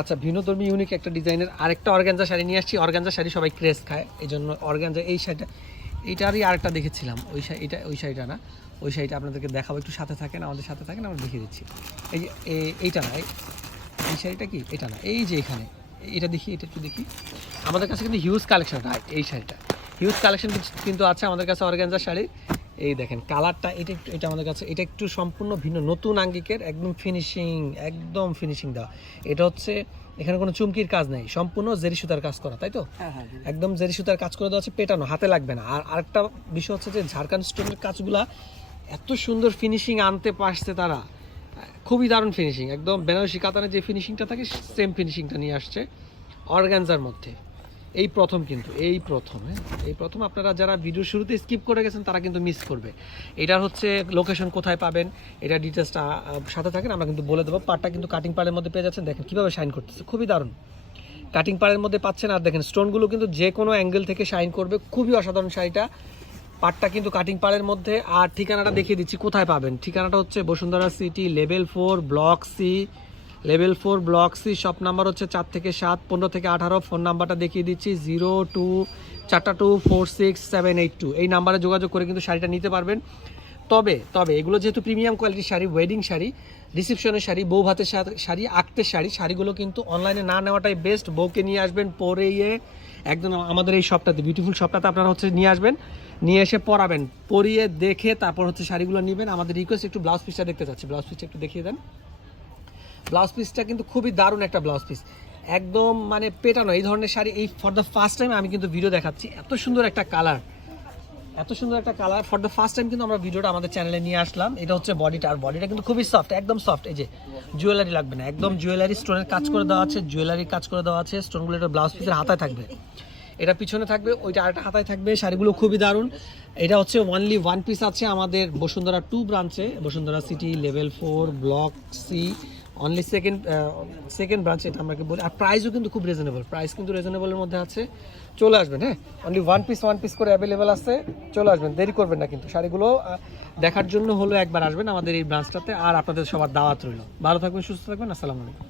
আচ্ছা, ভিন্নধর্মী ইউনিক একটা ডিজাইনের আরেকটা অর্গানজা শাড়ি নিয়ে আসছি। অর্গানজা শাড়ি সবাই ক্রেজ খায়, এই জন্য অর্গানজা এই শাড়িটা, এইটারই আরেকটা দেখেছিলাম। ওই শাড়িটা না, ওই শাড়িটা আপনাদেরকে দেখাবো, একটু সাথে থাকেন, আমাদের সাথে থাকেন, আমরা দেখিয়ে দিচ্ছি। এই যে এইটা না, এই শাড়িটা কি এটা না, এই যে এখানে এটা দেখি, এটা একটু দেখি। আমাদের কাছে কিন্তু হিউজ কালেকশন, রাইট, এই শাড়িটা হিউজ কালেকশন কিন্তু আছে আমাদের কাছে অর্গানজা শাড়ি। এই দেখেন কালারটা, এটা আমাদের কাছে, এটা একটু সম্পূর্ণ ভিন্ন, নতুন আঙ্গিকের, একদম ফিনিশিং দেওয়া। এটা হচ্ছে এখানে কোনো চুমকির কাজ নেই, সম্পূর্ণ জেরি সুতার কাজ করা, তাই তো? একদম জেরি সুতার কাজ করে দেওয়া আছে, পেটানো, হাতে লাগবে না। আর আরেকটা বিষয় হচ্ছে যে ঝাড়খান্ড স্টোনের কাজগুলা এত সুন্দর ফিনিশিং আনতে পারছে তারা, খুবই দারুণ ফিনিশিং, একদম বেনারসি কাতানের যে ফিনিশিংটা থাকে সেম ফিনিশিংটা নিয়ে আসছে অর্গানজার মধ্যে। এই প্রথম, কিন্তু এই প্রথম, হ্যাঁ এই প্রথম। আপনারা যারা ভিডিও শুরুতে স্কিপ করে গেছেন তারা কিন্তু মিস করবে। এটার হচ্ছে লোকেশন কোথায় পাবেন, এটা ডিটেলসটা সাথে থাকেন, আমরা কিন্তু বলে দেবো। পাটটা কিন্তু কাটিং পাড়ের মধ্যে পেয়ে যাচ্ছেন, দেখেন কীভাবে শাইন করতেছে, খুবই দারুণ কাটিং পাড়ের মধ্যে পাচ্ছেন। আর দেখেন স্টোনগুলো কিন্তু যে কোনো অ্যাঙ্গেল থেকে শাইন করবে, খুবই অসাধারণ শাড়িটা। পাটটা কিন্তু কাটিং পাড়ের মধ্যে। আর ঠিকানাটা দেখিয়ে দিচ্ছি কোথায় পাবেন। ঠিকানাটা হচ্ছে Bashundhara City, level 4 block C, shop number হচ্ছে 4 থেকে 7, 15 থেকে 18। ফোন নাম্বারটা দেখিয়ে দিচ্ছি 0242467782। এই নাম্বারে যোগাযোগ করে কিন্তু শাড়িটা নিতে পারবেন। তবে এগুলো যেহেতু প্রিমিয়াম কোয়ালিটির শাড়ি, ওয়েডিং শাড়ি, রিসেপশনের শাড়ি, বউ ভাতের শাড়ি, আক্তের শাড়িগুলো কিন্তু অনলাইনে না নেওয়াটাই বেস্ট। বউকে নিয়ে আসবেন, পরে একদম আমাদের এই শপটাতে, বিউটিফুল শপটাতে আপনারা হচ্ছে নিয়ে আসবেন, নিয়ে এসে পরাবেন, পরিয়ে দেখে তারপর হচ্ছে শাড়িগুলো নেবেন। আমাদের রিকোয়েস্ট, একটু ব্লাউজ পিসটা দেখতে চাচ্ছি, ব্লাউজ পিসটা একটু দেখিয়ে দেন। ব্লাউজ পিসটা কিন্তু খুবই দারুণ একটা ব্লাউজ পিস, একদম মানে পেটানো। এই ধরনের শাড়ি এই ফর দ্য ফার্স্ট টাইম আমি কিন্তু ভিডিও দেখাচ্ছি, এত সুন্দর একটা colour, for the first time কিন্তু আমরা ভিডিওটা আমাদের চ্যানেলে নিয়ে আসলাম। এটা হচ্ছে বডিটা, আর বডিটা কিন্তু খুবই সফট, একদম সফট। এই যে জুয়েলারি লাগবে না, একদম জুয়েলারি স্টোনের কাজ করে দেওয়া আছে, স্টোনগুলো এটা ব্লাউজ পিসের হাতায় থাকবে, এটা পিছনে থাকবে, ওইটা আরেকটা হাতায় থাকবে। শাড়িগুলো খুবই দারুণ। এটা হচ্ছে অনলি ওয়ান পিস আছে আমাদের বসুন্ধরা 2 ব্রাঞ্চে, Bashundhara City, level 4 block C, only second ব্রাঞ্চে, এটা আমাকে বলি। আর প্রাইসও কিন্তু খুব রিজনেবল, প্রাইস কিন্তু রিজনেবলের মধ্যে আছে। চলে আসবেন, হ্যাঁ, অনলি ওয়ান পিস করে অ্যাভেলেবেল আছে, চলে আসবেন, দেরি করবেন না কিন্তু। শাড়িগুলো দেখার জন্য হলো একবার আসবেন আমাদের এই ব্রাঞ্চটাতে। আর আপনাদের সবার দাওয়াত রইল। ভালো থাকবেন, সুস্থ থাকবেন, আসসালামু আলাইকুম।